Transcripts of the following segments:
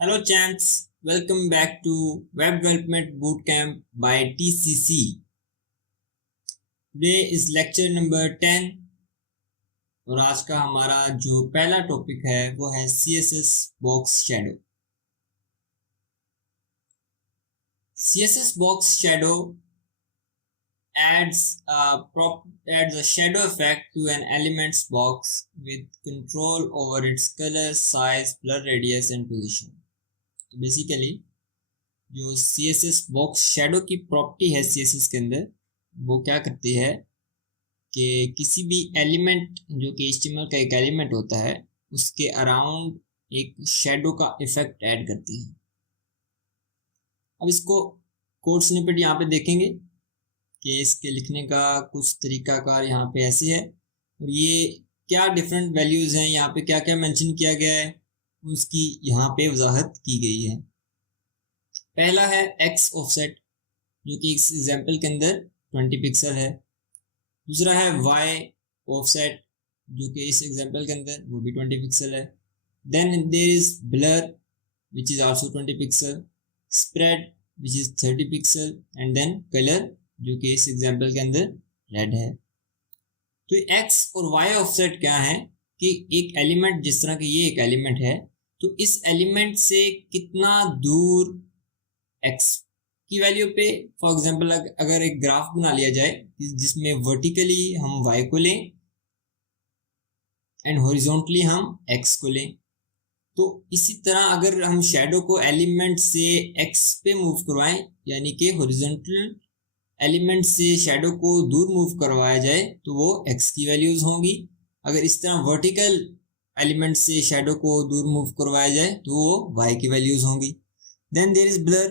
Hello, champs. Welcome back to Web Development Bootcamp by TCC. Today is lecture number 10 और आज का हमारा जो पहला टॉपिक है वो है CSS Box Shadow. CSS Box Shadow adds a shadow effect to an element's box with control over its color, size, blur radius and position. तो बेसिकली जो CSS बॉक्स शेडो की प्रॉपर्टी है CSS के अंदर वो क्या करती है कि किसी भी एलिमेंट जो कि HTML का एक एलिमेंट होता है उसके अराउंड एक शेडो का इफेक्ट ऐड करती है। अब इसको कोड स्निपेट यहाँ पे देखेंगे कि इसके लिखने का कुछ तरीकाकार यहाँ पे ऐसे है और ये क्या डिफरेंट वैल्यूज़ हैं, यहाँ पे क्या क्या मेंशन किया गया है उसकी यहाँ पे वजाहत की गई है। पहला है एक्स ऑफसेट जो कि इस एग्जांपल के अंदर 20 पिक्सल है। दूसरा है वाई ऑफसेट जो कि इस एग्जांपल के अंदर वो भी 20 पिक्सल है। Then there is blur which is also 20 pixel, spread which is 30 pixel and then colour जो कि इस एग्जांपल के अंदर रेड है। तो एक्स और वाई ऑफसेट क्या है कि एक एलिमेंट जिस तरह कि ये एक एलिमेंट है तो इस एलिमेंट से कितना दूर एक्स की वैल्यू पे, फॉर एग्जांपल अगर एक ग्राफ बना लिया जाए जिसमें वर्टिकली हम वाई को लें एंड हॉरिजॉन्टली हम एक्स को लें, तो इसी तरह अगर हम शेडो को एलिमेंट से एक्स पे मूव करवाएं यानी कि हॉरिजॉन्टल एलिमेंट से शेडो को दूर मूव करवाया जाए तो वो एक्स की वैल्यूज होंगी। अगर इस तरह वर्टिकल एलिमेंट से शेडो को दूर मूव करवाया जाए तो वो वाई की वैल्यूज होंगी। देन देयर इज ब्लर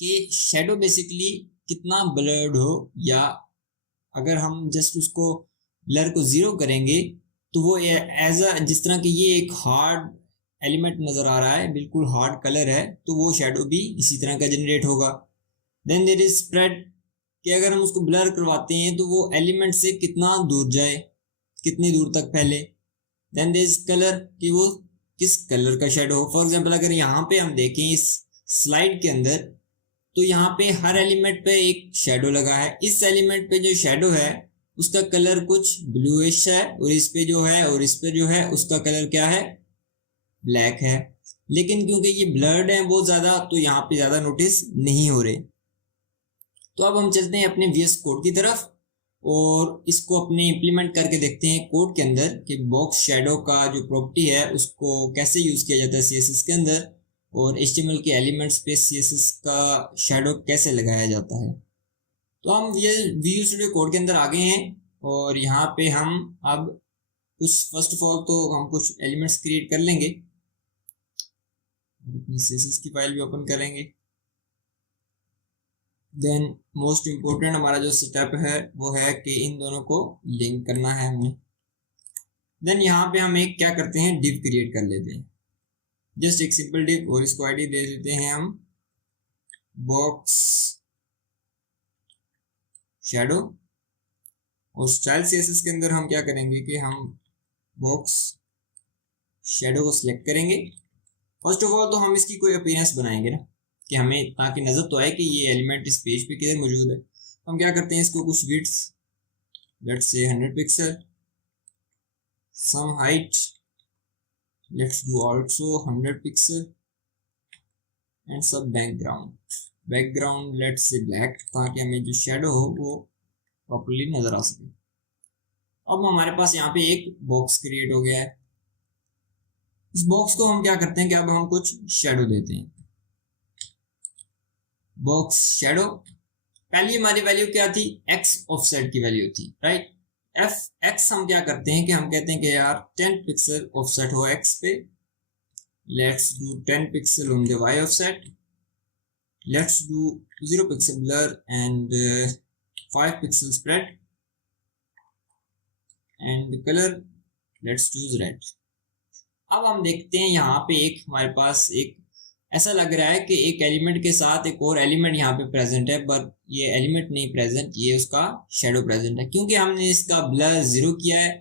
कि शेडो बेसिकली कितना ब्लर्ड हो, या अगर हम जस्ट उसको ब्लर को जीरो करेंगे तो वो एज अ जिस तरह कि ये एक हार्ड एलिमेंट नज़र आ रहा है, बिल्कुल हार्ड कलर है, तो वो शेडो भी इसी तरह का जनरेट होगा। देन देयर इज स्प्रेड कि अगर हम उसको ब्लर करवाते हैं तो वो एलिमेंट से कितना दूर जाए, कितनी दूर तक फैले। देन देयर इज कलर कि वो किस कलर का शेडो हो। फॉर एग्जांपल अगर यहाँ पे हम देखें इस स्लाइड के अंदर तो यहाँ पे हर एलिमेंट पे एक शेडो लगा है। इस एलिमेंट पे जो शेडो है उसका कलर कुछ ब्लूइश है और इस पे जो है और इस पे जो है उसका कलर क्या है, ब्लैक है। लेकिन क्योंकि ये ब्लर्ड है बहुत ज़्यादा तो यहाँ पे ज़्यादा नोटिस नहीं हो रहे। तो अब हम चलते हैं अपने VS कोड की तरफ और इसको अपने इम्प्लीमेंट करके देखते हैं कोड के अंदर कि बॉक्स शेडो का जो प्रॉपर्टी है उसको कैसे यूज़ किया जाता है CSS के अंदर और HTML के एलिमेंट्स पे CSS का शेडो कैसे लगाया जाता है। तो हम Visual Studio कोड के अंदर आ गए हैं और यहाँ पे हम अब कुछ फर्स्ट ऑफ ऑल तो हम कुछ एलिमेंट्स क्रिएट कर लेंगे, अपनी CSS की फाइल भी ओपन करेंगे। देन मोस्ट इम्पोर्टेंट हमारा जो स्टेप है वो है कि इन दोनों को लिंक करना है हमें। देन यहाँ पे हम एक क्या करते हैं, डिव क्रिएट कर लेते हैं, जस्ट एक सिंपल डिव और इसको आईडी दे देते हैं हम बॉक्स शेडो। और स्टाइल CSS के अंदर हम क्या करेंगे कि हम बॉक्स शेडो को सिलेक्ट करेंगे। फर्स्ट ऑफ ऑल तो हम इसकी कोई अपीयरेंस बनाएंगे ना कि हमें ताकि नजर तो आए कि ये एलिमेंट इस पेज पे किधर मौजूद है। हम क्या करते हैं, इसको कुछ width let's say 100 pixel, some height let's do also 100 pixel and सब बैकग्राउंड लेट्स से ब्लैक, ताकि हमें जो शेडो हो वो प्रॉपर्ली नजर आ सके। अब हमारे पास यहाँ पे एक बॉक्स क्रिएट हो गया है। इस बॉक्स को हम क्या करते हैं कि अब हम कुछ शेडो देते हैं। बॉक्स शेडो पहली हमारी वैल्यू क्या थी, एक्स ऑफसेट की वैल्यू थी, राइट। एक्स हम क्या करते हैं कि हम कहते हैं कि यार 10 पिक्सल ऑफसेट हो एक्स पे, let's do 10 pixel on the Y offset, let's do 0 pixel blur and 5 pixel spread and colour let's choose red. अब हम देखते हैं यहाँ पे एक हमारे पास एक ऐसा लग रहा है कि एक एलिमेंट के साथ एक और एलिमेंट यहाँ पे प्रेजेंट है, पर ये एलिमेंट नहीं प्रेजेंट, ये उसका शेडो प्रेजेंट है क्योंकि हमने इसका ब्लर 0 किया है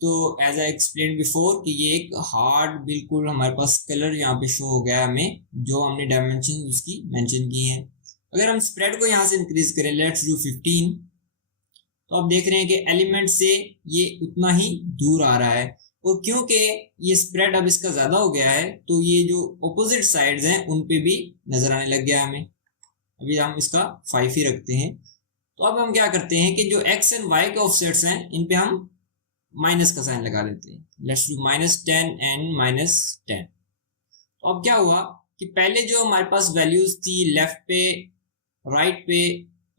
तो एज आई एक्सप्लेन बिफोर कि ये एक हार्ड बिल्कुल हमारे पास कलर यहाँ पे शो हो गया है हमें, जो हमने डायमेंशन उसकी मेंशन की है। अगर हम स्प्रेड को यहाँ से इंक्रीज करें, लेट्स डू 15, तो आप देख रहे हैं कि एलिमेंट से ये उतना ही दूर आ रहा है। और क्योंकि ये स्प्रेड अब इसका ज्यादा हो गया है, तो ये जो ऑपोजिट साइड्स हैं उन पे भी नजर आने लग गया हमें। अभी हम इसका 5 ही रखते हैं। तो अब हम क्या करते हैं कि जो x एंड y के ऑफसेट्स हैं इन पे हम माइनस का साइन लगा देते हैं। Let's do -10 and -10। तो अब क्या हुआ कि पहले जो हमारे पास वैल्यूज थी लेफ्ट पे राइट पे,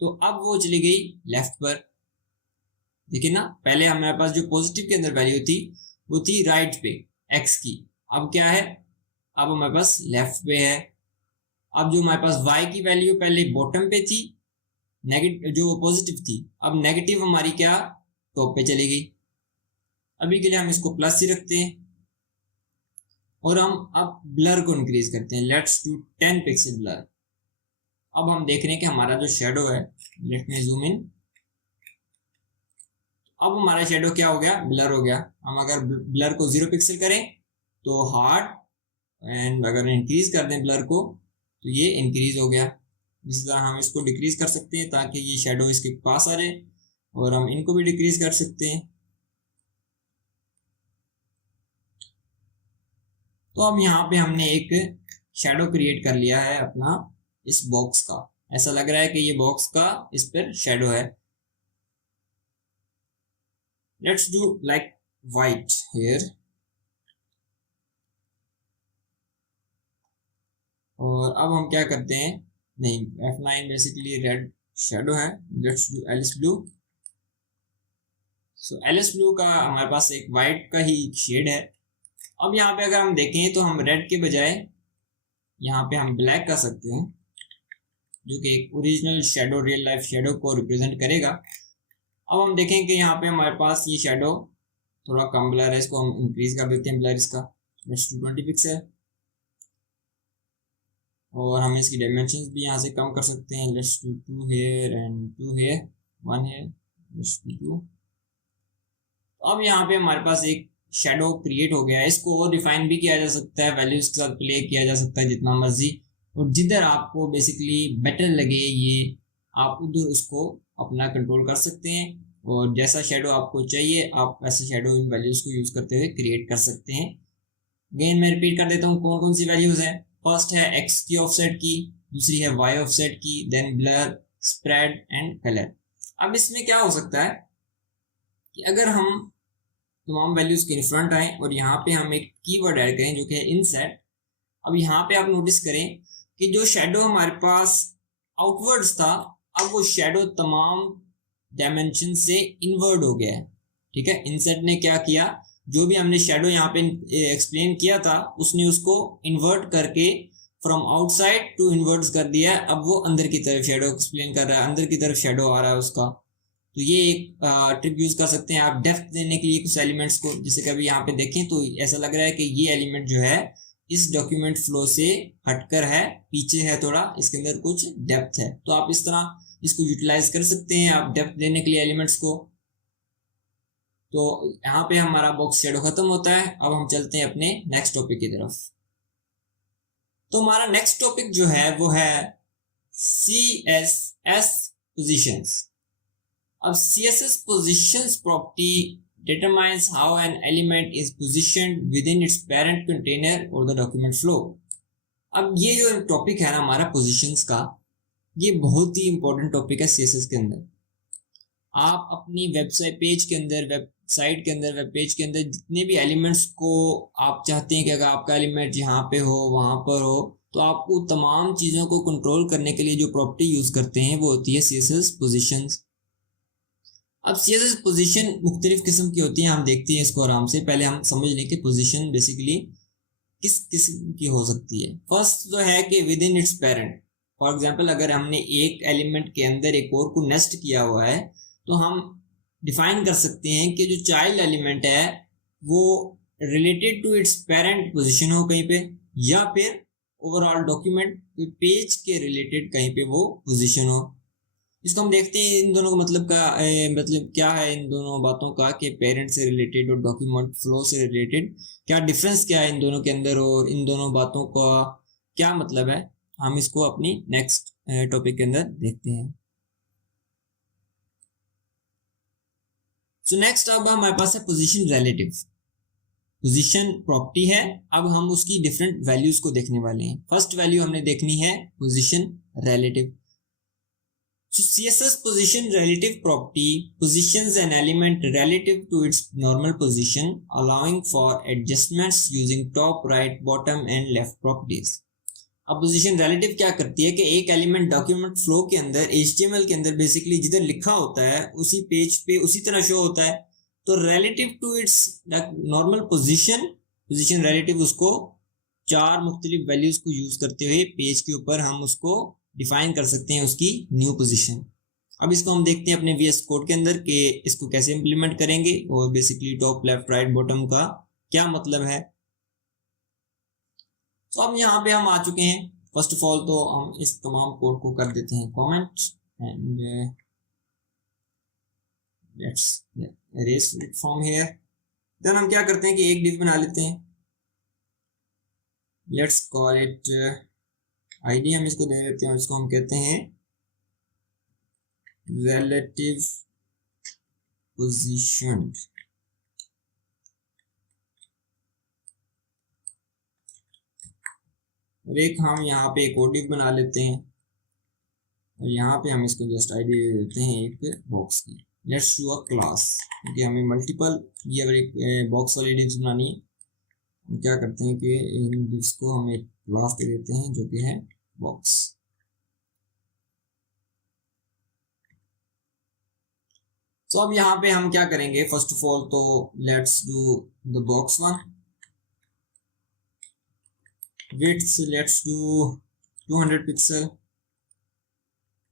तो अब वो चली गई लेफ्ट पर। देखिए ना, पहले हमारे पास जो पॉजिटिव के अंदर वैल्यू थी वो थी राइट पे x की, अब क्या है, अब हमारे पास लेफ्ट पे है। अब जो हमारे पास y की वैल्यू पहले बॉटम पे थी, नेगेटिव जो पॉजिटिव थी, अब नेगेटिव हमारी क्या टॉप पे चली गई। अभी के लिए हम इसको प्लस ही रखते हैं और हम अब ब्लर को इंक्रीज करते हैं। Let's do 10 pixel blur. अब हम देख रहे हैं कि हमारा जो शेडो है, लेट मी जूम इन, अब हमारा शेडो क्या हो गया, ब्लर हो गया। हम अगर ब्लर को 0 पिक्सल करें तो हार्ड, एंड अगर इंक्रीज कर दें ब्लर को तो ये इंक्रीज हो गया। इस तरह हम इसको डिक्रीज कर सकते हैं ताकि ये शेडो इसके पास आ जाए, और हम इनको भी डिक्रीज कर सकते हैं। तो अब यहाँ पे हमने एक शेडो क्रिएट कर लिया है अपना इस बॉक्स का। ऐसा लग रहा है कि ये बॉक्स का इस पर शेडो है। Let's do like white here, और अब हम क्या करते हैं, नहीं F9 बेसिकली रेड शेडो है। Let's do Alice blue. So Alice blue का हमारे पास एक वाइट का ही शेड है। अब यहाँ पे अगर हम देखें तो हम रेड के बजाय यहाँ पे हम ब्लैक कर सकते हैं, जो कि एक original shadow, real life shadow को रिप्रेजेंट करेगा। अब हम देखें कि यहाँ पे हमारे पास ये शेडो थोड़ा कम ब्लर है, इसको हम इंक्रीज कर देते हैं ब्लर इसका। लेट्स डू 20 पिक्सल, और हम इसकी डायमेंशंस भी यहाँ से कम कर सकते हैं। Let's do 2 here and 2 here 1 here, let's do 2। अब यहाँ पे हमारे पास एक शेडो क्रिएट हो गया है। इसको और डिफाइन भी किया जा सकता है, वैल्यूज के साथ प्ले किया जा सकता है जितना मर्जी, और जिधर आपको बेसिकली बेटर लगे ये आप उधर उसको अपना कंट्रोल कर सकते हैं, और जैसा शेडो आपको चाहिए आप वैसे शेडो इन वैल्यूज को यूज करते हुए क्रिएट कर सकते हैं। अगेन मैं रिपीट कर देता हूँ कौन कौन सी वैल्यूज हैं। फर्स्ट है x की ऑफसेट की, दूसरी है y ऑफसेट की, then blur, spread and colour. अब इसमें क्या हो सकता है कि अगर हम तमाम वैल्यूज के फ्रंट आए और यहाँ पे हम एक कीवर्ड ऐड करें जो कि है इनसेट। अब यहाँ पे आप नोटिस करें कि जो शेडो हमारे पास आउटवर्ड्स था, अब वो शेडो तमाम डायमेंशन से इनवर्ड हो गया है। ठीक है, इनसेट ने क्या किया, जो भी हमने शेडो यहाँ पे एक्सप्लेन किया था उसने उसको इन्वर्ट करके फ्रॉम आउटसाइड टू इनवर्ट्स कर दिया। अब वो अंदर की तरफ शेडो एक्सप्लेन कर रहा है, अंदर की तरफ शेडो आ रहा है उसका। तो ये एक ट्रिक यूज कर सकते हैं आप डेप्थ देने के लिए कुछ एलिमेंट्स को। जैसे कभी यहाँ पे देखें तो ऐसा लग रहा है कि ये एलिमेंट जो है इस डॉक्यूमेंट फ्लो से हटकर है, पीछे है थोड़ा, इसके अंदर कुछ डेप्थ है। तो आप इस तरह इसको यूटिलाइज कर सकते हैं आप डेप्थ देने के लिए एलिमेंट्स को। तो यहाँ पे हमारा बॉक्स शेडो खत्म होता है। अब हम चलते हैं अपने नेक्स्ट टॉपिक की तरफ। तो हमारा नेक्स्ट टॉपिक जो है वो है CSS पोजीशंस। अब CSS positions property determines how an element is positioned within its parent container or the document flow। अब ये जो टॉपिक है ना हमारा पोजीशंस का, ये बहुत ही इंपॉर्टेंट टॉपिक है CSS के अंदर। आप अपनी वेबसाइट पेज के अंदर, वेबसाइट के अंदर, वेब पेज के अंदर जितने भी एलिमेंट्स को आप चाहते हैं कि अगर आपका एलिमेंट यहाँ पे हो वहाँ पर हो, तो आपको तमाम चीज़ों को कंट्रोल करने के लिए जो प्रॉपर्टी यूज़ करते हैं वो होती है CSS पोजीशंस। अब CSS पोजीशन मुख्तलिफ किस्म की होती हैं, हम देखते हैं इसको आराम से। पहले हम समझ लें कि पोजीशन बेसिकली किस किस्म की हो सकती है। फर्स्ट तो है कि with in its parent. For example अगर हमने एक एलिमेंट के अंदर एक और को नेस्ट किया हुआ है तो हम डिफाइन कर सकते हैं कि जो चाइल्ड एलिमेंट है वो related to its parent position हो कहीं पे, या फिर ओवरऑल डॉक्यूमेंट पेज के रिलेटेड कहीं पे वो पोजीशन हो। इसको हम देखते हैं इन दोनों का मतलब का मतलब क्या है इन दोनों बातों का कि पेरेंट से रिलेटेड और डॉक्यूमेंट फ्लो से रिलेटेड क्या डिफरेंस क्या है इन दोनों के अंदर और इन दोनों बातों का क्या मतलब है, हम इसको अपनी नेक्स्ट टॉपिक के अंदर देखते हैं। सो नेक्स्ट अब हमारे पास है पोजीशन रिलेटिव। पोजीशन प्रॉपर्टी है, अब हम उसकी डिफरेंट वैल्यूज को देखने वाले हैं। फर्स्ट वैल्यू हमने देखनी है position relative. So CSS position relative property positions an element relative to its normal position, allowing for adjustments using top, right, bottom and left properties. अब पोजीशन रिलेटिव क्या करती है कि एक एलिमेंट डॉक्यूमेंट फ्लो के अंदर HTML के अंदर बेसिकली जिधर लिखा होता है उसी पेज पे उसी तरह शो होता है, तो relative to its normal position, position relative उसको चार मुख्तलिफ वैल्यूज को यूज करते हुए पेज के ऊपर हम उसको डिफाइन कर सकते हैं उसकी न्यू पोजीशन। अब इसको हम देखते हैं अपने VS कोड के अंदर कि इसको कैसे इंप्लीमेंट करेंगे और basically top, left, right, bottom का क्या मतलब है। तो अब यहाँ पे हम आ चुके हैं। फर्स्ट ऑफ ऑल तो हम इस तमाम कोड को कर देते हैं comment and let's erase it from here। Then हम क्या करते हैं कि एक div बना लेते हैं, लेट्स कॉल इट ID हम इसको दे देते हैं, इसको हम कहते हैं relative position। और एक हम यहाँ पे एक और div बना लेते हैं और यहाँ पे हम इसको जस्ट ID दे देते हैं एक बॉक्स की। लेट्स डू अ क्लास, क्योंकि हमें मल्टीपल ये अगर एक बॉक्स वाली divs बनानी है, हम क्या करते हैं कि इन divs को हम एक क्लास दे देते हैं जो कि है बॉक्स। तो अब यहाँ पे हम क्या करेंगे, फर्स्ट ऑफ ऑल तो let's do the box one. Width let's do 200 pixel,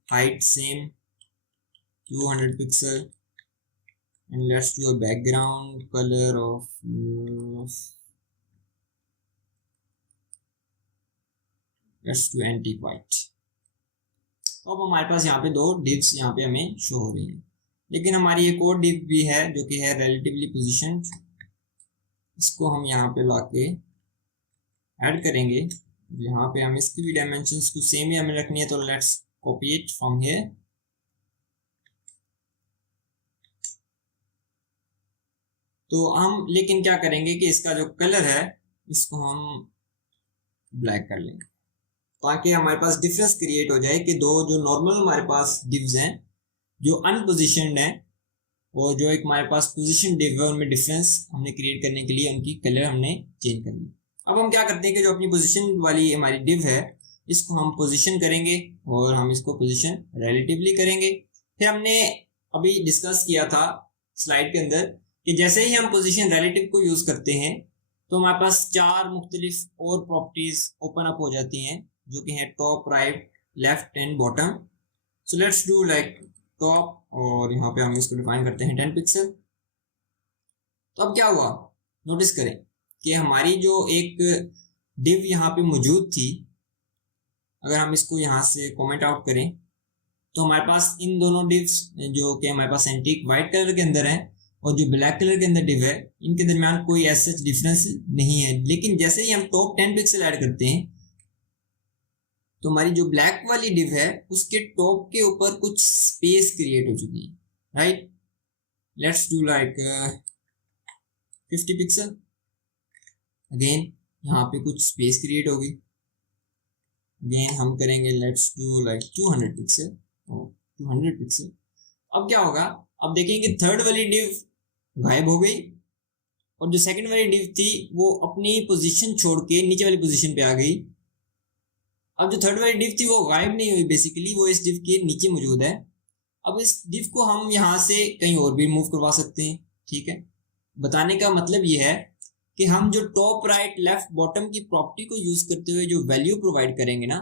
height same 200 pixel and let's do a background colour of let's do anti white. तो अब हमारे पास यहाँ पे दो डिव्स यहाँ पे हमें शो हो रही हैं, लेकिन हमारी एक और डिव भी है जो कि है रिलेटिवली पोजीशन। इसको हम यहाँ पे लाके ऐड करेंगे। यहाँ पे हम इसकी भी डायमेंशंस को सेम ही हमें रखनी है, तो let's copy it from here. तो हम लेकिन क्या करेंगे कि इसका जो कलर है इसको हम ब्लैक कर लेंगे, ताकि हमारे पास डिफरेंस क्रिएट हो जाए कि दो जो नॉर्मल हमारे पास डिव्स हैं जो अनपोजिशनड हैं और जो एक हमारे पास पोजीशन डिव है, उनमें डिफरेंस हमने क्रिएट करने के लिए उनकी कलर हमने चेंज कर ली। अब हम क्या करते हैं कि जो अपनी पोजीशन वाली हमारी डिव है इसको हम पोजीशन करेंगे और हम इसको पोजीशन रिलेटिवली करेंगे। फिर हमने अभी डिस्कस किया था स्लाइड के अंदर कि जैसे ही हम पोजीशन रिलेटिव को यूज करते हैं तो हमारे पास चार मुख्तलिफ और प्रॉपर्टीज ओपन अप हो जाती हैं जो कि है top, right, left and bottom. So let's do like top और यहाँ पे हम इसको डिफाइन करते हैं 10 पिक्सल। तो अब क्या हुआ, नोटिस करें कि हमारी जो एक डिव यहाँ पे मौजूद थी, अगर हम इसको यहाँ से कमेंट आउट करें तो हमारे पास इन दोनों डिव्स जो कि हमारे पास एंटीक वाइट कलर के अंदर है और जो ब्लैक कलर के अंदर डिव है, इनके दरमियान कोई ऐसा डिफरेंस नहीं है। लेकिन जैसे ही हम टॉप 10 पिक्सल ऐड करते हैं तो हमारी जो ब्लैक वाली डिव है उसके टॉप के ऊपर कुछ स्पेस क्रिएट हो चुकी है, right. Let's do like 50 pixel. Again यहाँ पे कुछ स्पेस क्रिएट होगी। अगेन हम करेंगे let's do like 200 pixel, 200 pixel. अब क्या होगा, अब देखेंगे थर्ड वाली डिव गायब हो गई और जो सेकंड वाली डिव थी वो अपनी पोजीशन छोड़ के नीचे वाली पोजीशन पे आ गई। अब जो थर्ड वाली डिव थी वो गायब नहीं हुई, बेसिकली वो इस डिव के नीचे मौजूद है। अब इस डिव को हम यहाँ से कहीं और भी मूव करवा सकते हैं, ठीक है। बताने का मतलब ये है कि हम जो टॉप, राइट, लेफ्ट, बॉटम की प्रॉपर्टी को यूज करते हुए जो वैल्यू प्रोवाइड करेंगे ना,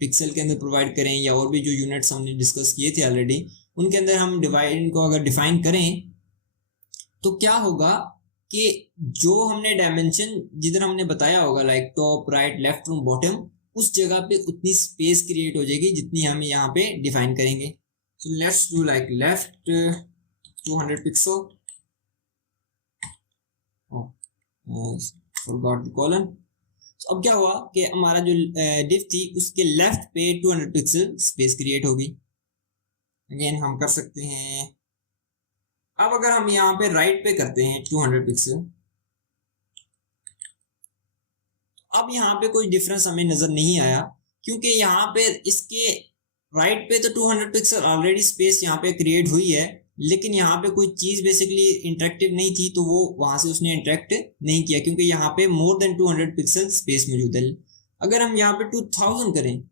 पिक्सल के अंदर प्रोवाइड करें या और भी जो यूनिट्स हमने डिस्कस किए थे ऑलरेडी, उनके अंदर हम डिवाइड को अगर डिफाइन करें तो क्या होगा कि जो हमने डायमेंशन जिधर हमने बताया होगा लाइक टॉप, राइट, लेफ्ट और बॉटम, उस जगह पे उतनी स्पेस क्रिएट हो जाएगी जितनी हम यहाँ पे डिफाइन करेंगे। So let's do like left 200 pixel. Forgot the column. So अब क्या हुआ कि हमारा जो div थी उसके लेफ्ट पे 200 पिक्सल स्पेस क्रिएट होगी. अगेन हम कर सकते हैं. अब अगर हम यहाँ पे राइट पे करते हैं 200 पिक्सल, अब यहाँ पे कोई डिफरेंस हमें नजर नहीं आया, क्योंकि यहाँ पे इसके राइट पे तो 200 पिक्सल ऑलरेडी स्पेस यहाँ पे क्रिएट हुई है, लेकिन यहाँ पे कोई चीज बेसिकली इंटरेक्टिव नहीं थी, तो वो वहां से उसने इंटरेक्ट नहीं किया, क्योंकि यहाँ पे मोर देन 200 पिक्सल स्पेस मौजूद है. अगर हम यहाँ पे 2000 करें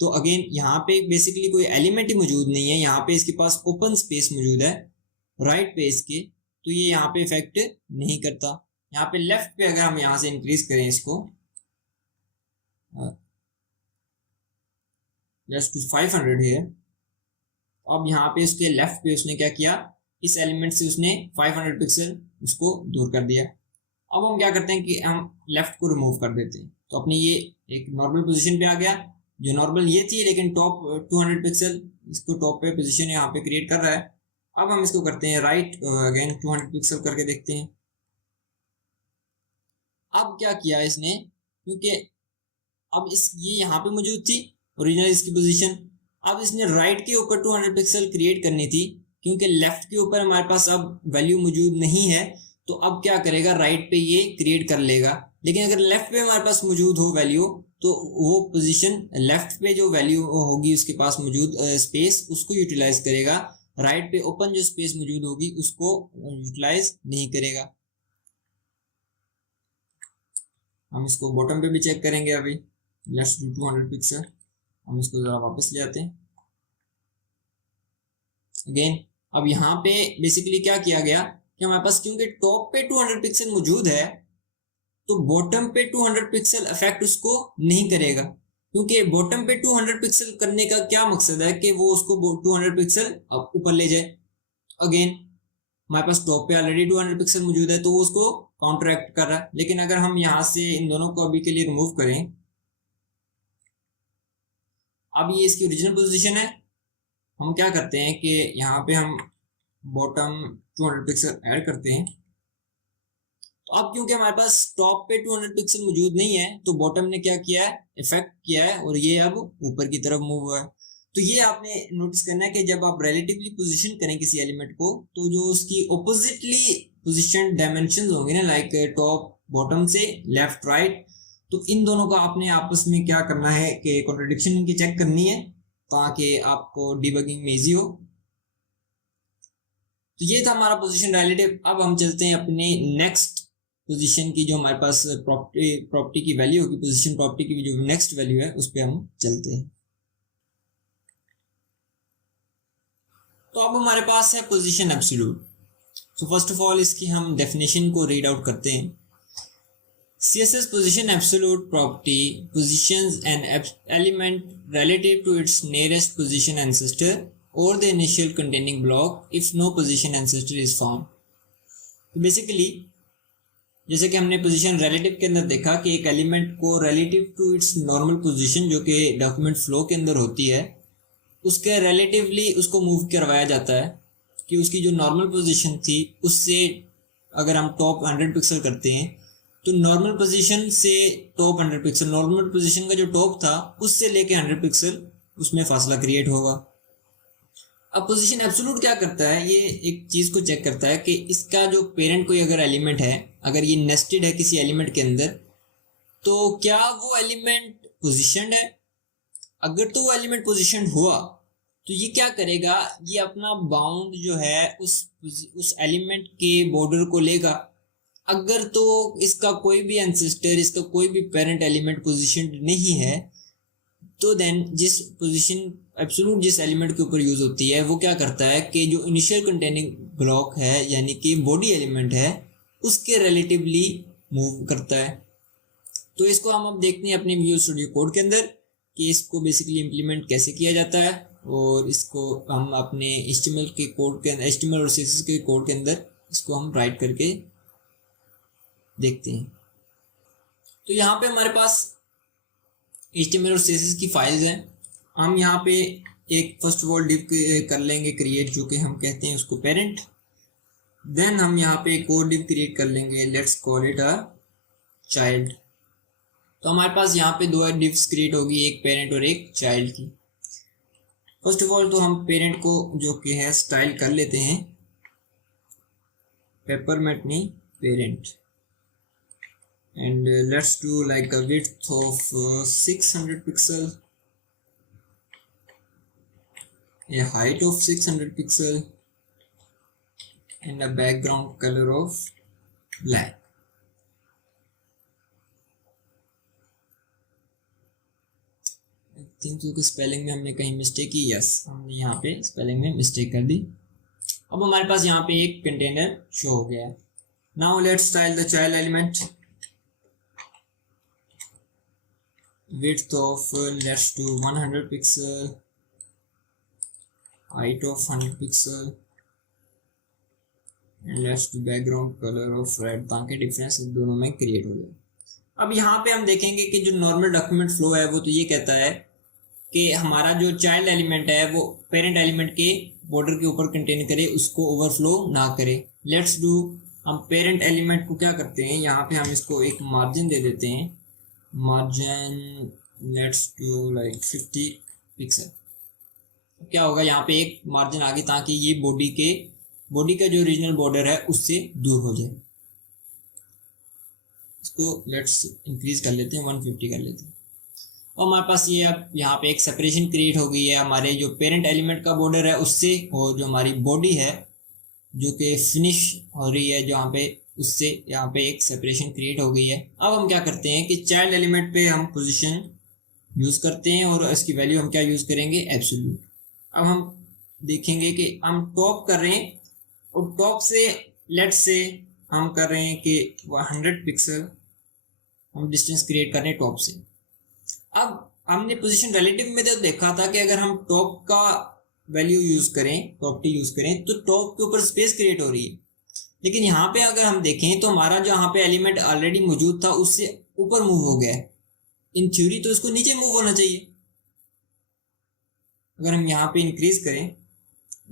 तो अगेन यहाँ पे बेसिकली कोई एलिमेंट ही मौजूद नहीं है, यहाँ पे इसके पास ओपन स्पेस मौजूद है राइट पे इसके, तो ये यहाँ पे इफेक्ट नहीं करता. यहाँ पे लेफ्ट पे अगर हम यहाँ से इंक्रीज करें इसको जस्ट टू 500 है, अब यहाँ पे उसके लेफ्ट पे उसने क्या किया, इस एलिमेंट से उसने 500 पिक्सल उसको दूर कर दिया. अब हम क्या करते हैं कि हम लेफ्ट को रिमूव कर देते हैं, तो अपनी ये एक नॉर्मल पोजीशन पे आ गया. जो नॉर्मल ये थी, लेकिन टॉप 200 पिक्सल इसको टॉप पे पोजीशन यहाँ पे क्रिएट कर रहा है. अब हम इसको करते हैं राइट अगेन 200 पिक्सल करके देखते हैं. अब क्या किया इसने, क्योंकि अब इस ये यहाँ पे मौजूद थी ओरिजिनल इसकी पोजीशन, अब इसने राइट के ऊपर 200 पिक्सल क्रिएट करनी थी, क्योंकि लेफ्ट के ऊपर हमारे पास अब वैल्यू मौजूद नहीं है, तो अब क्या करेगा, राइट पे ये क्रिएट कर लेगा. लेकिन अगर लेफ्ट पे हमारे पास मौजूद हो वैल्यू, तो वो पोजीशन लेफ्ट पे जो वैल्यू होगी उसके पास मौजूद स्पेस उसको यूटिलाइज करेगा, राइट पे ओपन जो स्पेस मौजूद होगी उसको यूटिलाइज नहीं करेगा. हम इसको बॉटम पे भी चेक करेंगे. अभी लेट्स डू 200 पिक्सल. हम इसको जरा वापस ले आते हैं अगेन. अब यहाँ पे बेसिकली क्या किया गया कि हमारे पास क्योंकि टॉप पे 200 पिक्सल मौजूद है, तो बॉटम पे 200 पिक्सल इफेक्ट उसको नहीं करेगा, क्योंकि बॉटम पे 200 पिक्सल करने का क्या मकसद है कि वो उसको 200 पिक्सल ऊपर ले जाए. अगेन हमारे पास टॉप पे ऑलरेडी 200 पिक्सल मौजूद है, तो वो उसको काउंटरैक्ट कर रहा है. लेकिन अगर हम यहाँ से इन दोनों को अभी के लिए रिमूव करें, अब ये इसकी ओरिजिनल पोजीशन है, हम क्या करते हैं कि यहाँ पे हम बॉटम 200 पिक्सल ऐड करते हैं. तो अब क्योंकि हमारे पास टॉप पे 200 पिक्सल मौजूद नहीं है, तो बॉटम ने क्या किया है, इफेक्ट किया है, और ये अब ऊपर की तरफ मूव हुआ है. तो ये आपने नोटिस करना है कि जब आप रिलेटिवली पोजीशन करें किसी एलिमेंट को, तो जो उसकी ऑपोजिटली पोजीशन डायमेंशंस होंगे ना, लाइक टॉप बॉटम से लेफ्ट राइट, तो इन दोनों का आपने आपस में क्या करना है कि कॉन्ट्रडिक्शन की चेक करनी है, ताकि आपको डिबगिंग में इजी हो. तो ये था हमारा पोजीशन रिलेटिव. अब हम चलते हैं अपने नेक्स्ट पोजीशन की, जो हमारे पास प्रॉपर्टी की वैल्यू होगी, पोजीशन प्रॉपर्टी की जो नेक्स्ट वैल्यू है उस पर हम चलते हैं. तो अब हमारे पास है पोजीशन एब्सोल्यूट. तो फर्स्ट ऑफ ऑल इसकी हम डेफिनेशन को रीड आउट करते हैं. CSS position absolute property positions an element relative to its nearest position ancestor or the initial containing block if no position ancestor is found. तो basically जैसे कि हमने position relative के अंदर देखा कि एक एलिमेंट को relative to its normal position जो कि डॉक्यूमेंट फ्लो के अंदर होती है, उसके रिलेटिवली उसको मूव करवाया जाता है, कि उसकी जो नॉर्मल पोजीशन थी उससे अगर हम टॉप 100 पिक्सल करते हैं, तो नॉर्मल पोजीशन से टॉप 100 पिक्सल, नॉर्मल पोजीशन का जो टॉप था उससे लेके 100 पिक्सल उसमें फासला क्रिएट होगा. अब पोजीशन एब्सोल्यूट क्या करता है, ये एक चीज़ को चेक करता है कि इसका जो पेरेंट कोई अगर एलिमेंट है, अगर ये नेस्टेड है किसी एलिमेंट के अंदर, तो क्या वो एलिमेंट पोजीशनड है. अगर तो वो एलिमेंट पोजीशनड हुआ, तो ये क्या करेगा, ये अपना बाउंड जो है उस एलिमेंट के बॉर्डर को लेगा. अगर तो इसका कोई भी एंसेस्टर, इसका कोई भी पेरेंट एलिमेंट पोजीशन नहीं है, तो देन जिस पोजीशन एब्सोल्यूट जिस एलिमेंट के ऊपर यूज होती है, वो क्या करता है कि जो इनिशियल कंटेनिंग ब्लॉक है, यानी कि बॉडी एलिमेंट है, उसके रिलेटिवली मूव करता है. तो इसको हम अब देखते हैं अपने विजुअल स्टूडियो कोड के अंदर कि इसको बेसिकली इम्प्लीमेंट कैसे किया जाता है, और इसको हम अपने HTML के कोड के अंदर, HTML और CSS के कोड के अंदर इसको हम राइट करके देखते हैं. तो यहाँ पे हमारे पास HTML और CSS की फाइल्स हैं. हम यहाँ पे एक फर्स्ट ऑफ ऑल डिव कर लेंगे क्रिएट, जो कि हम कहते हैं उसको पेरेंट। देन हम यहाँ पे एक और डिव क्रिएट कर लेंगे, let's call it a child. तो हमारे पास यहाँ पे दो डिव्स क्रिएट होगी, एक पेरेंट और एक चाइल्ड की। फर्स्ट ऑफ ऑल तो हम पेरेंट को जो कि है स्टाइल कर लेते हैं पेपरमेंटनी parent, and let's do like a width of 600 pixel, a height of 600 pixel, and a background color of black. I think क्योंकि स्पेलिंग में हमने कहीं मिस्टेक की, यस हमने यहाँ पे स्पेलिंग में मिस्टेक कर दी। अब हमारे पास यहाँ पे एक कंटेनर शो हो गया है। Now let's style the child element, width of let's do 100 pixel, height of 100 pixel, and let's do background color of red, ताकि डिफरेंस दोनों में क्रिएट हो जाए। अब यहाँ पे हम देखेंगे कि जो नॉर्मल डॉक्यूमेंट फ्लो है वो तो ये कहता है कि हमारा जो चाइल्ड एलिमेंट है वो पेरेंट एलिमेंट के बॉर्डर के ऊपर कंटेन करे, उसको ओवरफ्लो ना करे। लेट्स डू, हम पेरेंट एलिमेंट को क्या करते हैं, यहाँ पे हम इसको एक मार्जिन दे देते हैं, margin let's do like 50 pixel. क्या होगा, यहाँ पे एक मार्जिन आ गई ताकि ये बॉडी का जो ओरिजिनल बॉर्डर है उससे दूर हो जाए। इसको लेट्स इंक्रीज कर लेते हैं, 150 कर लेते हैं। और हमारे पास ये अब यहाँ पे एक सेपरेशन क्रिएट हो गई है हमारे जो पेरेंट एलिमेंट का बॉर्डर है उससे, और जो हमारी बॉडी है जो कि फिनिश हो रही है जहाँ पे, उससे यहाँ पे एक सेपरेशन क्रिएट हो गई है। अब हम क्या करते हैं कि चाइल्ड एलिमेंट पे हम पोजीशन यूज़ करते हैं और इसकी वैल्यू हम क्या यूज़ करेंगे, एब्सोल्यूट। अब हम देखेंगे कि हम टॉप कर रहे हैं और टॉप से लेट्स से हम कर रहे हैं कि 100 पिक्सल हम डिस्टेंस क्रिएट कर रहे हैं टॉप से। अब हमने पोजीशन रिलेटिव में तो देखा था कि अगर हम टॉप का वैल्यू यूज़ करें, प्रॉपर्टी यूज़ करें, तो टॉप के ऊपर स्पेस क्रिएट हो रही है। लेकिन यहाँ पे अगर हम देखें तो हमारा जो यहाँ पे एलिमेंट ऑलरेडी मौजूद था उससे ऊपर मूव हो गया है। इन थ्योरी तो इसको नीचे मूव होना चाहिए। अगर हम यहाँ पे इंक्रीज करें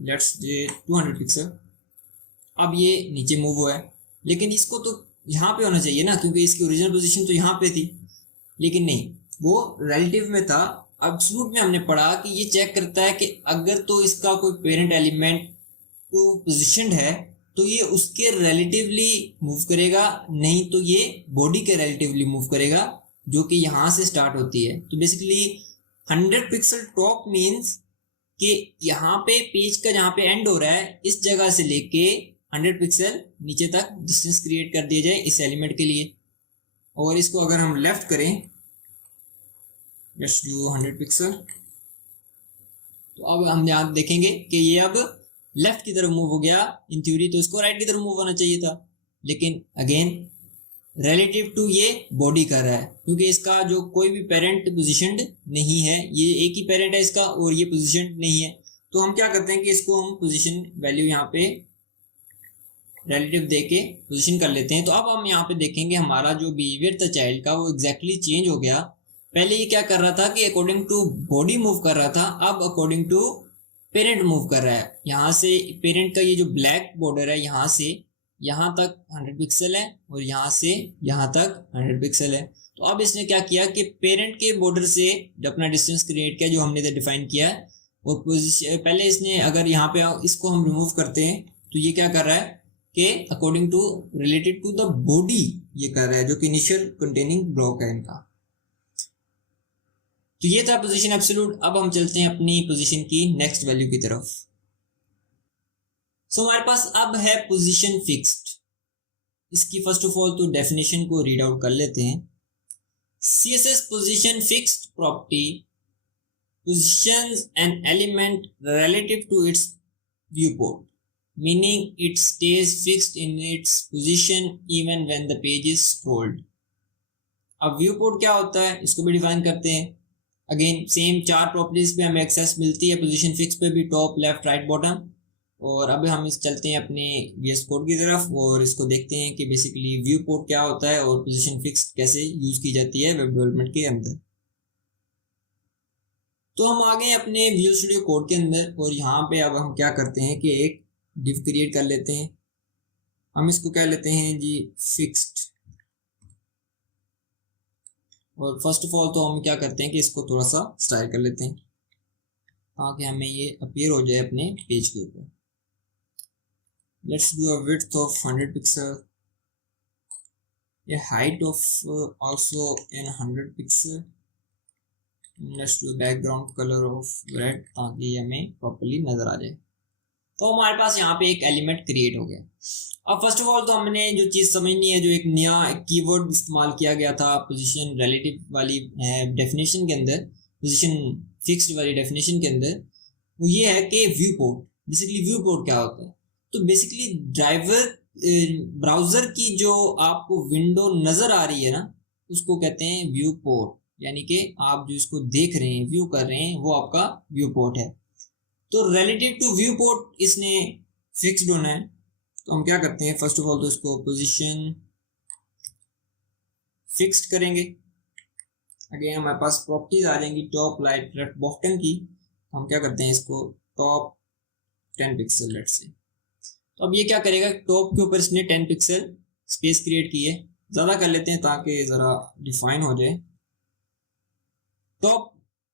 लेट्स 200 पिक्सल, अब ये नीचे मूव हुआ है, लेकिन इसको तो यहाँ पे होना चाहिए ना, क्योंकि इसकी ओरिजिनल पोजीशन तो यहाँ पे थी। लेकिन नहीं, वो रिलेटिव में था। एब्सोल्यूट में हमने पढ़ा कि ये चेक करता है कि अगर तो इसका कोई पेरेंट एलिमेंट को पोजीशनड है तो ये उसके रिलेटिवली मूव करेगा, नहीं तो ये बॉडी के रिलेटिवली मूव करेगा जो कि यहाँ से स्टार्ट होती है। तो बेसिकली 100 पिक्सल टॉप मीन्स कि यहाँ पे पेज का जहाँ पे एंड हो रहा है इस जगह से लेके 100 पिक्सल नीचे तक डिस्टेंस क्रिएट कर दिया जाए इस एलिमेंट के लिए। और इसको अगर हम लेफ्ट करें, लेट्स डू 100 पिक्सल, तो अब हम यहाँ देखेंगे कि ये अब लेफ्ट की तरफ मूव हो गया। इन थ्योरी तो इसको राइट की तरफ मूव होना चाहिए था, लेकिन अगेन रिलेटिव टू ये बॉडी कर रहा है, क्योंकि इसका जो कोई भी पेरेंट पोजीशनड नहीं है, ये एक ही पेरेंट है इसका और ये पोजीशनड नहीं है। तो हम क्या करते हैं कि इसको हम पोजीशन वैल्यू यहाँ पे रिलेटिव दे के पोजिशन कर लेते हैं। तो अब हम यहाँ पे देखेंगे हमारा जो बिहेवियर था चाइल्ड का वो एग्जैक्टली चेंज हो गया। पहले ये क्या कर रहा था कि अकॉर्डिंग टू बॉडी मूव कर रहा था, अब अकॉर्डिंग टू पेरेंट मूव कर रहा है। यहाँ से पेरेंट का ये जो ब्लैक बॉर्डर है यहाँ से यहाँ तक 100 पिक्सल है और यहाँ से यहाँ तक 100 पिक्सल है। तो अब इसने क्या किया कि पेरेंट के बॉर्डर से जो अपना डिस्टेंस क्रिएट किया जो हमने डिफाइन किया है, और पोजीशन पहले इसने, अगर यहाँ पे इसको हम रिमूव करते हैं तो ये क्या कर रहा है कि according to related to the body ये कर रहा है, जो कि इनिशियल कंटेनिंग ब्लॉक है इनका। तो ये था पोजीशन एब्सोल्यूट। अब हम चलते हैं अपनी पोजीशन की नेक्स्ट वैल्यू की तरफ। सो हमारे पास अब है पोजीशन फिक्स्ड। इसकी फर्स्ट ऑफ ऑल तो डेफिनेशन को रीड आउट कर लेते हैं। CSS position fixed property positions an element relative to its viewport, meaning it stays fixed in its position even when the page is scrolled। अब viewport क्या होता है इसको भी डिफाइन करते हैं। अगेन सेम चार प्रॉपर्टीज पे हमें एक्सेस मिलती है, पोजीशन फिक्स पे भी, टॉप, लेफ्ट, राइट, बॉटम। और अब हम इस चलते हैं अपने VS कोड की तरफ और इसको देखते हैं कि बेसिकली व्यू पोर्ट क्या होता है और पोजीशन फिक्स कैसे यूज की जाती है वेब डेवलपमेंट के अंदर। तो हम आ गए अपने विजुअल स्टूडियो कोड के अंदर और यहाँ पे अब हम क्या करते हैं कि एक डिव क्रिएट कर लेते हैं। हम इसको क्या लेते हैं जी फिक्स्ड, और फर्स्ट ऑफ ऑल तो हम क्या करते हैं कि इसको थोड़ा सा स्टाइल कर लेते हैं ताकि हमें ये अपीयर हो जाए अपने पेज के ऊपर। Let's do a width of 100 pixel, a height of also in 100 pixel, let's do background color of red ताकि ये हमें प्रॉपर्ली नजर आ जाए। तो हमारे पास यहाँ पे एक एलिमेंट क्रिएट हो गया। अब फर्स्ट ऑफ ऑल तो हमने जो चीज़ समझनी है, जो एक नया कीवर्ड इस्तेमाल किया गया था पोजीशन रिलेटिव वाली डेफिनेशन के अंदर, पोजीशन फिक्स्ड वाली डेफिनेशन के अंदर, वो ये है कि view port. Basically view port क्या होता है? तो बेसिकली ड्राइवर ब्राउजर की जो आपको विंडो नजर आ रही है ना, उसको कहते हैं व्यू पोर्ट, यानी कि आप जो इसको देख रहे हैं, व्यू कर रहे हैं, वो आपका व्यू पोर्ट है। तो रिलेटिव टू व्यू पोर्ट इसने फिक्स्ड होना है। तो हम क्या करते हैं, फर्स्ट ऑफ ऑल तो इसको पोजीशन फिक्स्ड करेंगे। अगेन हमारे पास प्रॉपर्टीज आ जाएंगी टॉप राइट लेफ्ट बॉटम की। हम क्या करते हैं, इसको टॉप 10 पिक्सल लेट्स से। तो अब ये क्या करेगा, टॉप के ऊपर इसने 10 पिक्सल स्पेस क्रिएट की है। ज़्यादा कर लेते हैं ताकि ज़रा डिफाइन हो जाए। टॉप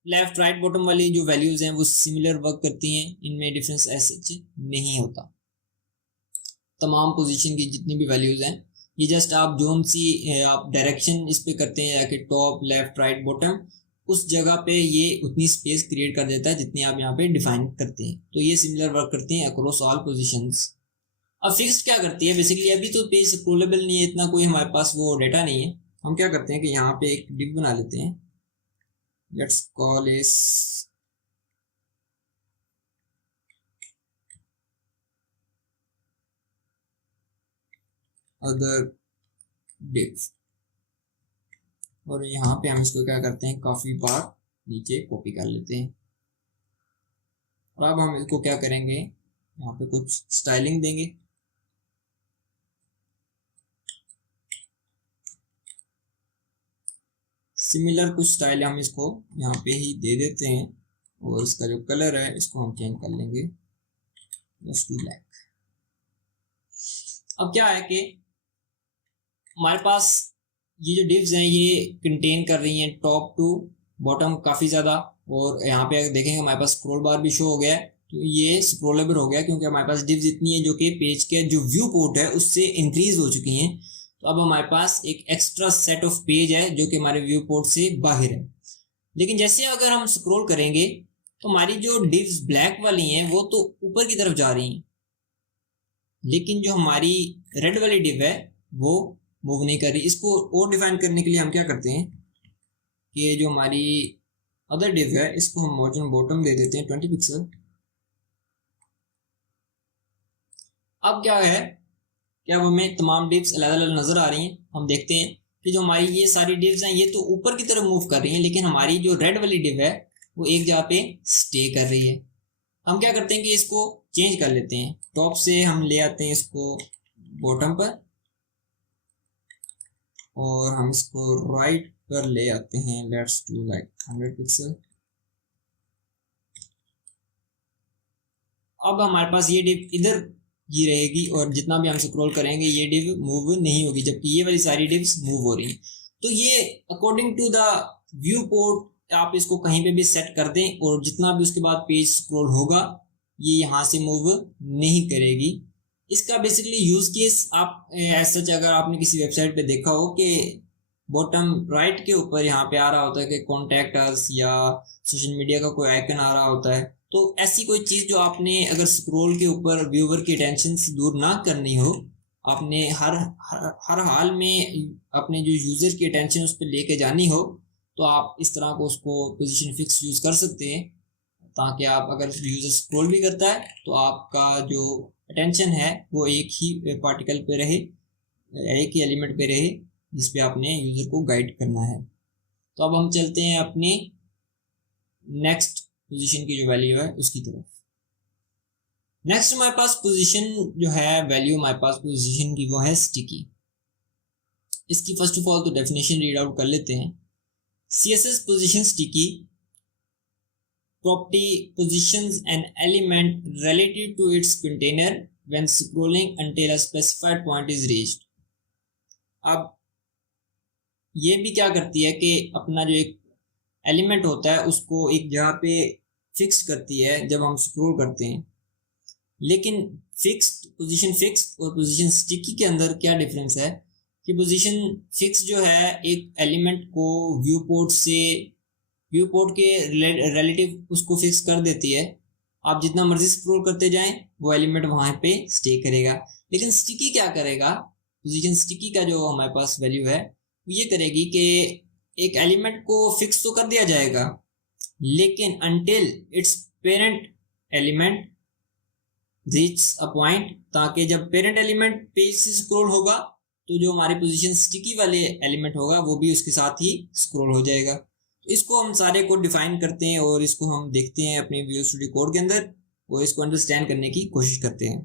लेफ्ट राइट बॉटम वाली जो वैल्यूज़ हैं वो सिमिलर वर्क करती हैं, इनमें डिफरेंस ऐसे नहीं होता। तमाम पोजीशन की जितनी भी वैल्यूज़ हैं, ये जस्ट आप जोन सी आप डायरेक्शन इस पे करते हैं, या कि टॉप लेफ्ट राइट बॉटम, उस जगह पे ये उतनी स्पेस क्रिएट कर देता है जितनी आप यहाँ पे डिफाइन करते हैं। तो ये सिमिलर वर्क करते हैं अक्रॉस ऑल पोजीशंस। अब फिक्स्ड क्या करती है, बेसिकली अभी तो पेज स्क्रॉलेबल नहीं है, इतना कोई हमारे पास वो डेटा नहीं है। हम क्या करते हैं कि यहाँ पे एक डिव बना लेते हैं, लेट्स कॉल इस अदर डिव, और यहाँ पे हम इसको क्या करते हैं, काफी बार नीचे कॉपी कर लेते हैं। और अब हम इसको क्या करेंगे, यहाँ पे कुछ स्टाइलिंग देंगे। सिमिलर कुछ स्टाइल हम इसको यहाँ पे ही दे देते हैं, और इसका जो कलर है इसको हम चेंज कर लेंगे जस्ट टू ब्लैक। अब क्या है कि हमारे पास ये जो डिव्स हैं ये कंटेन कर रही हैं टॉप टू बॉटम काफ़ी ज़्यादा, और यहाँ पे अगर देखेंगे हमारे पास स्क्रॉल बार भी शो हो गया है। तो ये स्क्रॉलेबल हो गया क्योंकि हमारे पास डिव्स इतनी है जो कि पेज के जो व्यू पोर्ट है उससे इंक्रीज हो चुकी हैं। तो अब हमारे पास एक एक्स्ट्रा सेट ऑफ पेज है जो कि हमारे व्यू पोर्ट से बाहर है। लेकिन जैसे अगर हम स्क्रॉल करेंगे तो हमारी जो डिव्स ब्लैक वाली हैं वो तो ऊपर की तरफ जा रही हैं, लेकिन जो हमारी रेड वाली डिव है वो मूव नहीं कर रही। इसको और डिफाइन करने के लिए हम क्या करते हैं कि ये जो हमारी अदर डिव है इसको हम मार्जिन बॉटम दे देते हैं 20 पिक्सल। अब क्या है कि अब हमें तमाम डिव्स अलग अलग नजर आ रही हैं। हम देखते हैं कि जो हमारी ये सारी डिव्स हैं ये तो ऊपर की तरफ मूव कर रही हैं, लेकिन हमारी जो रेड वाली डिव है वो एक जगह पे स्टे कर रही है। हम क्या करते हैं कि इसको चेंज कर लेते हैं, टॉप से हम ले आते हैं इसको बॉटम पर, और हम इसको राइट पर ले आते हैं, लेट्स डू लाइक 100 पिक्सल। अब हमारे पास ये डिव इधर ही रहेगी और जितना भी हम स्क्रॉल करेंगे ये डिव मूव नहीं होगी, जबकि ये वाली सारी डिव्स मूव हो रही हैं। तो ये according to the viewport आप इसको कहीं पे भी सेट कर दें और जितना भी उसके बाद पेज स्क्रॉल होगा ये यहाँ से मूव नहीं करेगी। इसका बेसिकली यूज केस आप ऐसा सच अगर आपने किसी वेबसाइट पे देखा हो कि बॉटम राइट के ऊपर यहाँ पे आ रहा होता है कि कॉन्टैक्ट अस या सोशल मीडिया का कोई आइकन आ रहा होता है, तो ऐसी कोई चीज़ जो आपने अगर स्क्रॉल के ऊपर व्यूअर की अटेंशन से दूर ना करनी हो, आपने हर हाल में अपने जो यूज़र की अटेंशन उस पर लेके जानी हो, तो आप इस तरह को उसको पोजीशन फिक्स यूज़ कर सकते हैं, ताकि आप अगर यूज़र स्क्रॉल भी करता है तो आपका जो अटेंशन है वो एक ही पार्टिकल पे रहे, एक ही एलिमेंट पे रहे जिस पे आपने यूज़र को गाइड करना है। तो अब हम चलते हैं अपने नेक्स्ट पोजीशन की जो वैल्यू है उसकी तरफ। नेक्स्ट हमारे पास पोजीशन जो है वैल्यू हमारे पास पोजीशन की वो है स्टिकी। इसकी फर्स्ट ऑफ ऑल तो डेफिनेशन रीड आउट कर लेते हैं। CSS position sticky property positions an element relative to its container when scrolling until a specified point is reached. अब ये भी क्या करती है कि अपना जो एक एलिमेंट होता है उसको एक जगह पे फिक्स करती है जब हम स्क्रॉल करते हैं। लेकिन फिक्स और पोजीशन स्टिकी के अंदर क्या डिफरेंस है कि पोजीशन फिक्स जो है एक एलिमेंट को व्यू पोर्ट के रिलेटिव उसको फिक्स कर देती है। आप जितना मर्जी स्क्रॉल करते जाएं वो एलिमेंट वहां पे स्टे करेगा। लेकिन स्टिकी क्या करेगा, पोजीशन स्टिकी का जो हमारे पास वैल्यू है ये करेगी कि एक एलिमेंट को फिक्स तो कर दिया जाएगा लेकिन until it's parent element reach a point, ताकि जब पेरेंट एलिमेंट पेज से स्क्रॉल होगा तो जो हमारे पोजीशन स्टिकी वाले एलिमेंट होगा वो भी उसके साथ ही स्क्रॉल हो जाएगा। तो इसको हम सारे को डिफाइन करते हैं और इसको हम देखते हैं अपने विजुअल स्टूडियो कोड के अंदर और इसको अंडरस्टैंड करने की कोशिश करते हैं।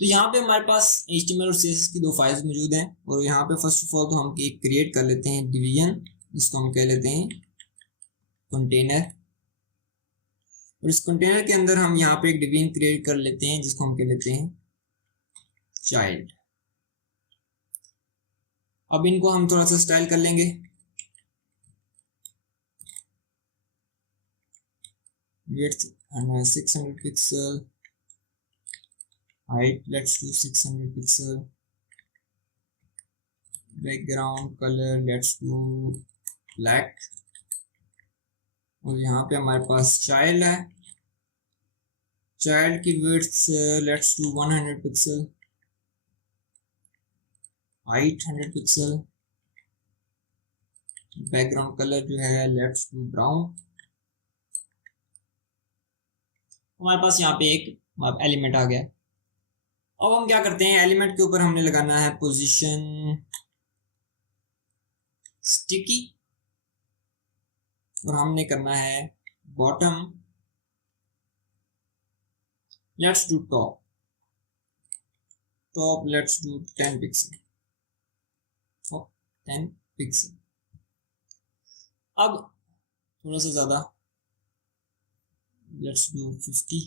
तो यहाँ पे हमारे पास HTML और CSS की दो फाइल्स मौजूद हैं और यहाँ पे फर्स्ट ऑफ ऑल तो हम एक क्रिएट कर लेते हैं डिवीजन, जिसको हम कह लेते हैं कंटेनर। और इस कंटेनर के अंदर हम यहाँ पे एक डिवीजन क्रिएट कर लेते हैं जिसको हम कह लेते हैं चाइल्ड। अब इनको हम थोड़ा सा स्टाइल कर लेंगे। width 600 pixel, height let's do 600 pixel, background colour let's do black। और यहाँ पे हमारे पास चाइल्ड है, चाइल्ड की width let's do 100 pixel, height 100 pixel, background colour जो है let's do ब्राउन। हमारे पास यहाँ पे एक एलिमेंट आ गया। अब हम क्या करते हैं, एलिमेंट के ऊपर हमने लगाना है पोजीशन स्टिकी और हमने करना है bottom let's do top let's do 10 pixel, 10 pixel. अब थोड़ा सा ज्यादा लेट्स डू 50।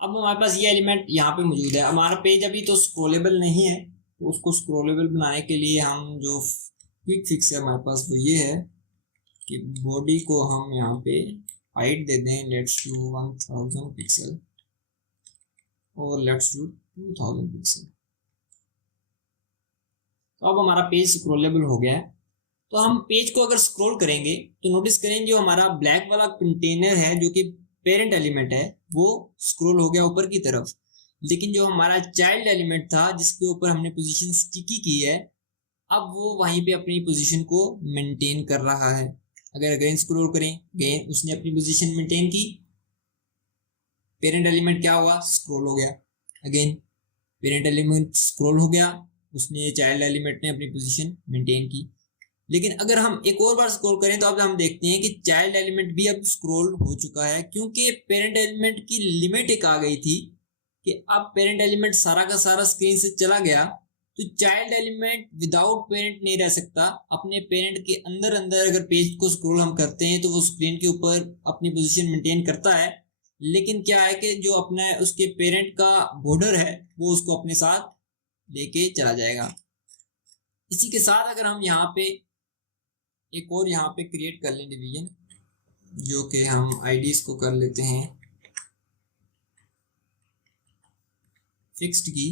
अब हमारे पास ये एलिमेंट यहाँ पे मौजूद है। हमारा पेज अभी तो स्क्रॉलेबल नहीं है, तो उसको स्क्रॉलेबल बनाने के लिए हम जो क्विक फिक्स है हमारे पास वो ये है कि बॉडी को हम यहाँ पे हाइट दे दें लेट्स डू 1000 पिक्सल और लेट्स डू 2000 पिक्सल। तो अब हमारा पेज स्क्रॉलेबल हो गया है। तो हम पेज को अगर स्क्रॉल करेंगे तो नोटिस करेंगे जो हमारा ब्लैक वाला कंटेनर है जो कि पेरेंट एलिमेंट है वो स्क्रॉल हो गया ऊपर की तरफ, लेकिन जो हमारा चाइल्ड एलिमेंट था जिसके ऊपर हमने पोजीशन स्टिकी की है अब वो वहीं पे अपनी पोजीशन को मेंटेन कर रहा है। अगर अगेन स्क्रॉल करें, अगेन उसने अपनी पोजीशन मेंटेन की, पेरेंट एलिमेंट क्या हुआ, स्क्रॉल हो गया। अगेन पेरेंट एलिमेंट स्क्रॉल हो गया, उसने चाइल्ड एलिमेंट ने अपनी पोजीशन मेंटेन की। लेकिन अगर हम एक और बार स्क्रॉल करें तो अब हम देखते हैं कि चाइल्ड एलिमेंट भी अब स्क्रॉल हो चुका है, क्योंकि पेरेंट एलिमेंट की लिमिट एक आ गई थी कि अब पेरेंट एलिमेंट सारा का सारा स्क्रीन से चला गया तो चाइल्ड एलिमेंट विदाउट पेरेंट नहीं रह सकता। अपने पेरेंट के अंदर अंदर अगर पेज को स्क्रॉल हम करते हैं तो वो स्क्रीन के ऊपर अपनी पोजीशन मेंटेन करता है, लेकिन क्या है कि जो अपना उसके पेरेंट का बॉर्डर है वो उसको अपने साथ लेके चला जाएगा। इसी के साथ अगर हम यहाँ पे एक और यहाँ पे क्रिएट कर लें डिवीजन, जो कि हम आईडीज को कर लेते हैं फिक्स्ड की,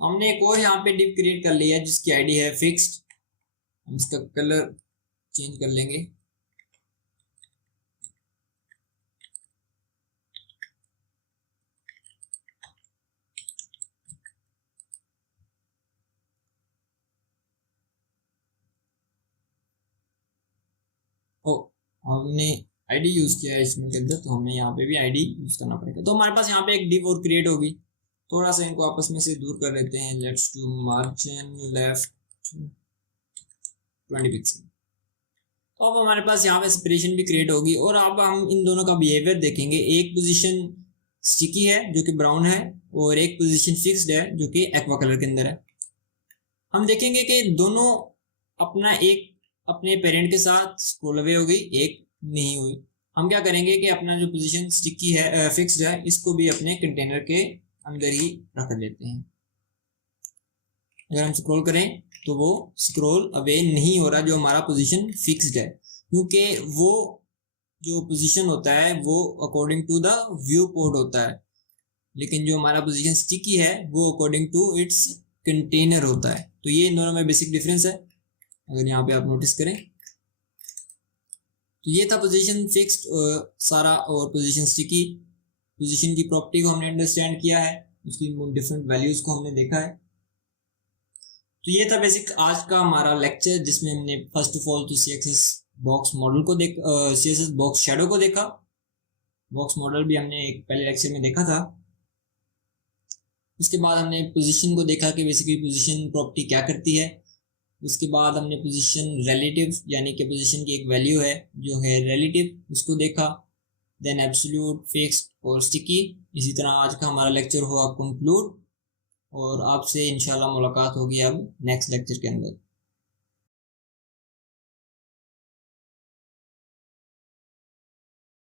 हमने एक और यहाँ पे डिव क्रिएट कर लिया जिसकी आईडी है फिक्स्ड। हम इसका कलर चेंज कर लेंगे। हमने आईडी यूज किया है इसमें के अंदर, तो हमें यहाँ पे भी आईडी यूज करना पड़ेगा। तो हमारे पास यहाँ पे एक डिव और क्रिएट होगी। थोड़ा सा इनको आपस में से दूर कर लेते हैं, let's do margin left 20 pixel. तो अब हमारे पास यहाँ पे सेपरेशन भी क्रिएट होगी और अब हम इन दोनों का बिहेवियर देखेंगे। एक पोजीशन स्टिकी है जो कि ब्राउन है और एक पोजीशन फिक्स्ड है जो कि एक्वा कलर के अंदर है। हम देखेंगे कि दोनों अपना एक अपने पेरेंट के साथ स्क्रॉल अवे हो गई, एक नहीं हुई। हम क्या करेंगे कि अपना जो पोजीशन स्टिकी है फिक्स्ड है इसको भी अपने कंटेनर के अंदर ही रख लेते हैं। अगर हम स्क्रॉल करें तो वो स्क्रॉल अवे नहीं हो रहा जो हमारा पोजीशन फिक्स्ड है, क्योंकि वो जो पोजीशन होता है वो according to the viewport होता है, लेकिन जो हमारा पोजीशन स्टिकी है वो अकॉर्डिंग टू इट्स कंटेनर होता है। तो ये इन दोनों में बेसिक डिफरेंस है। अगर यहाँ पे आप नोटिस करें तो ये था पोजीशन फिक्स्ड सारा और पोजीशन स्टिकी। पोजीशन की प्रॉपर्टी को हमने अंडरस्टैंड किया है, उसकी डिफरेंट वैल्यूज को हमने देखा है। तो ये था बेसिक आज का हमारा लेक्चर, जिसमें हमने फर्स्ट ऑफ ऑल तो CSS बॉक्स मॉडल को CSS बॉक्स शैडो को देखा। बॉक्स मॉडल भी हमने एक पहले लेक्चर में देखा था। उसके बाद हमने पोजीशन को देखा कि बेसिकली पोजीशन प्रॉपर्टी क्या करती है। उसके बाद हमने पोजीशन रिलेटिव यानी कि पोजीशन की एक वैल्यू है जो है रिलेटिव, उसको देखा। देन एब्सोल्यूट, फिक्स्ड और स्टिकी। इसी तरह आज का हमारा लेक्चर हुआ कंक्लूड और आपसे इंशाल्लाह मुलाकात होगी अब नेक्स्ट लेक्चर के अंदर।